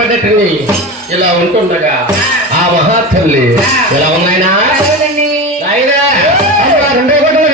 పడ్డట్టుని ఇలా ఉంటుండగా ఆ మహాతల్లి ఇలా ఉన్నాయినా రెండో గొడవ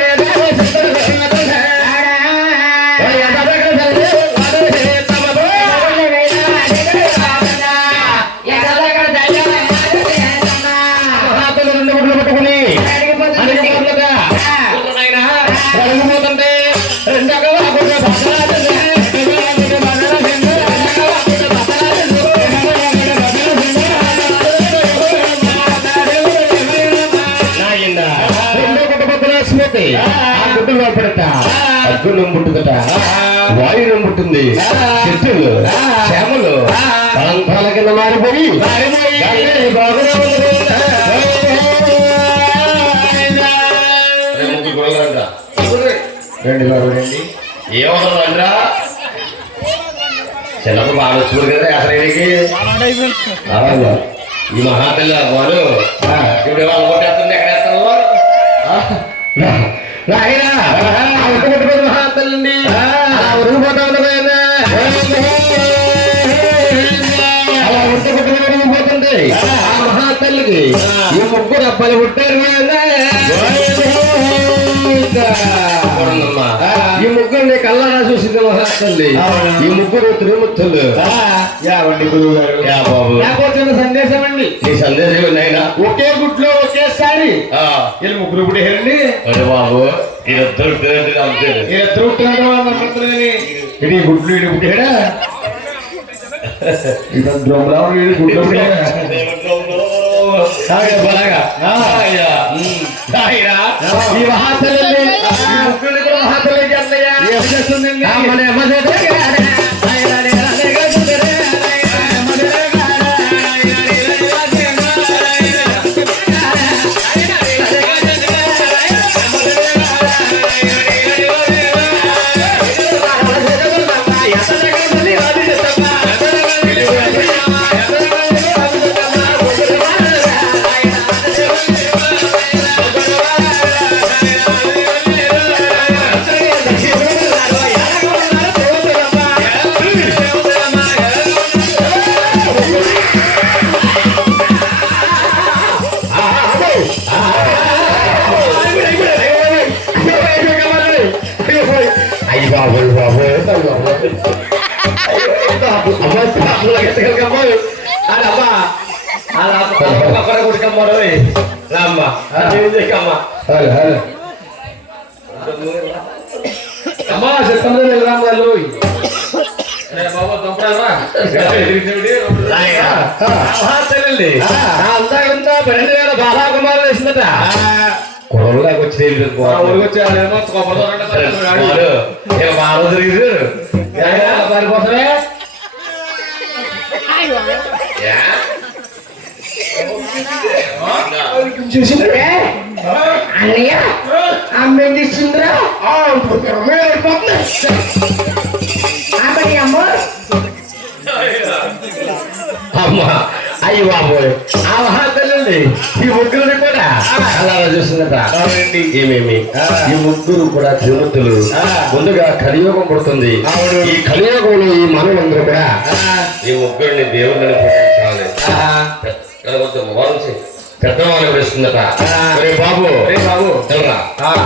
అగ్గులం పుట్టుదట వాయునం పుట్టింది చెట్టులు శ్యామలు ప్రాంతాల కింద మారిపోయి రండి ఏమవుతుందండ్రా చిన్నప్పుడు బాగా వచ్చుకోరు కదా అసలుకి ఈ మహాపిల్ల వాడు ఇప్పుడు వాళ్ళు కొట్టేస్తుంది ఎక్కడ వేస్తారు మహాతల్లి ఉరిగిపోతా ఉండదు అలా ఉరిగిపోతుంది ఆ మహాతల్లికి ఈ ముగ్గురు అబ్బాయిలు పుట్టారు ఈ ముగ్గురిని కళ్ళగా చూసింది మహాతల్లి ఈ ముగ్గురు త్రిమూర్తులు సందేశం అండి నీ సందేశం నాయన ఒకే గుట్లో ఒకేసారి వీళ్ళు ముగ్గురు పుట్టేరండి బాబు ఇద్దరు ఇది గుడ్లు ఇటు పుట్టాడా గుడ్లో ఈ మహాతల్లి అమ్మా చెప్తాను వెళ్ళరాం వాళ్ళు అంతా పెళ్ళి బాలాకుమారు వేసిందట కొడవలాగా వచ్చి బాగా తిరిగి పారిపోతారే చూసిందే అన్నయ్య అమ్మేం ఇస్తుందిరా అమ్మ అమ్మా అయ్యి బాబు ఆ మహాతల్లి ఈ ముగ్గురు కూడా అలా చూస్తుందట ఏమేమి ఈ ముగ్గురు కూడా త్రిమూర్తులు ముందుగా కలియుగం పుడుతుంది ఈ కలియుగంలో ఈ మానవులందరూ కూడా ఈ ముగ్గురిని దేవుళ్ళని పూజించాలి పెద్దవాళ్ళు వేస్తుందట బాబు తెలరా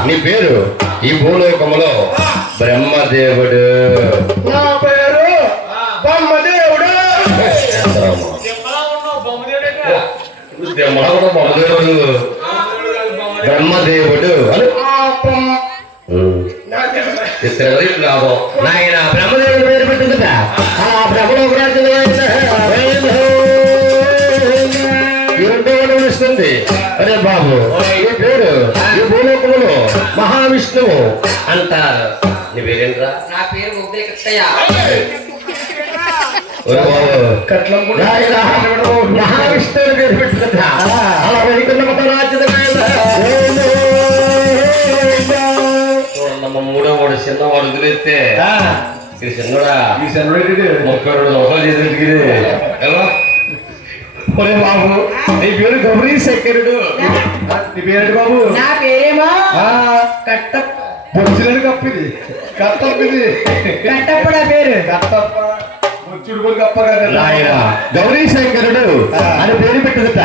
నీ పేరు ఈ భూలోకములో బ్రహ్మదేవుడు నా పేరు బ్రహ్మదేవుడు బ్రహ్మదేవుడు నాయన బ్రహ్మదేవుడు పేరు పెట్టిందట ఆ బ్రహ్మలోక ఇస్తుంది అరే బాబు ఈ పేరు ఈ భూలోకములో మహావిష్ణువు అంటారు నీ పేరేంట్రా నా పేరు ఉదయ కృష్ణయ్య మహావిష్ణువు పేరు పెట్టిందట అలా వైకుంఠ రాజ్యద చూడమ్మ మూడో వాడు చిన్నవాడు వదిలేస్తే ఇది చిన్నడా ఈ చిన్నడు మొక్కడు దోషాలు చేసి ఎలా ఒరే బాబు నీ పేరు గౌరీ శంకరుడు నీ పేరు బాబు నా పేరేమో కట్ట బొచ్చిలేడు కప్పిది కట్టప్పిది కట్టప్ప నా పేరు కట్టప్ప బొచ్చుడు కొడుకు అప్ప కదా నాయన గౌరీ శంకరుడు అని పేరు పెట్టదట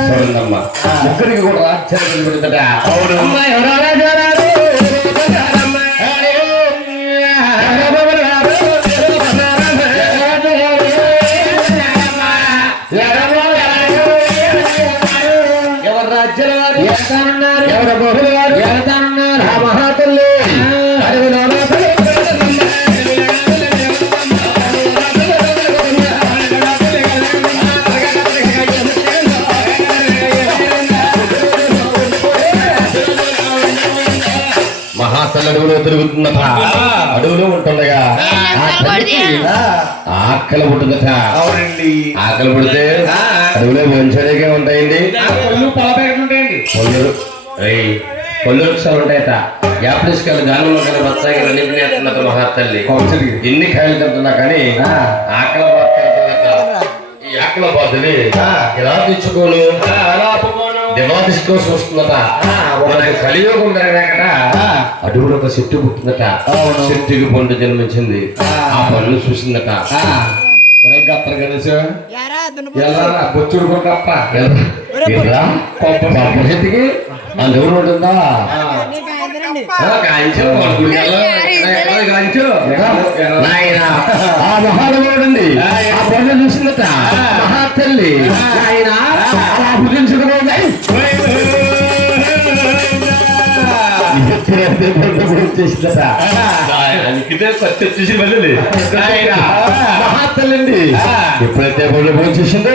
చూడండమ్మా ముగ్గురికి కూడా రాజ్యాలు పెడతట అవును ఎవరు రాజ్యాల వారు ఎవరు బహుళ వారు ఆ మహాతల్లి మహాతల్లి అడుగులో తిరుగుతుందట అడుగులో ఉంటుండగా ఆ తల్లికి ఆకలి పుట్టిందట అవునండి ఆకలి పుడితే అడుగులో మంచిగా ఉంటాయండి పళ్ళు పొల ప్యాకెట్ ఉంటాయండి పళ్ళు వృక్షాలు ఉంటాయట యాపిల్స్ కాయలు గానంలో కానీ బత్తాయి అన్నింటినీ అంటున్నది మహాతల్లి ఎన్ని కాయలు తింటున్నా కానీ ఆకలి ఈ ఆకలి బాధని ఎలా తెచ్చుకోను దివా తీసుకోవాల్సి వస్తుందట మనకి కలియోగం పెరగక అడుగులో ఒక చెట్టు పుట్టిందట చెట్టుకి పండు జన్మించింది ఆ పండు చూసిందట గప్పలు కలిసి బొచ్చుడు కొడుకు అప్ప చెట్టుకి అందులో ఉంటుందా నాయన ఆ మహానుభావుడండి ఆ పండు చూసిందట మహాతల్లి ఆయన భుజించుకున్నాయి మహాతల్లి ఎప్పుడైతే పండు భోజనం చేసిందో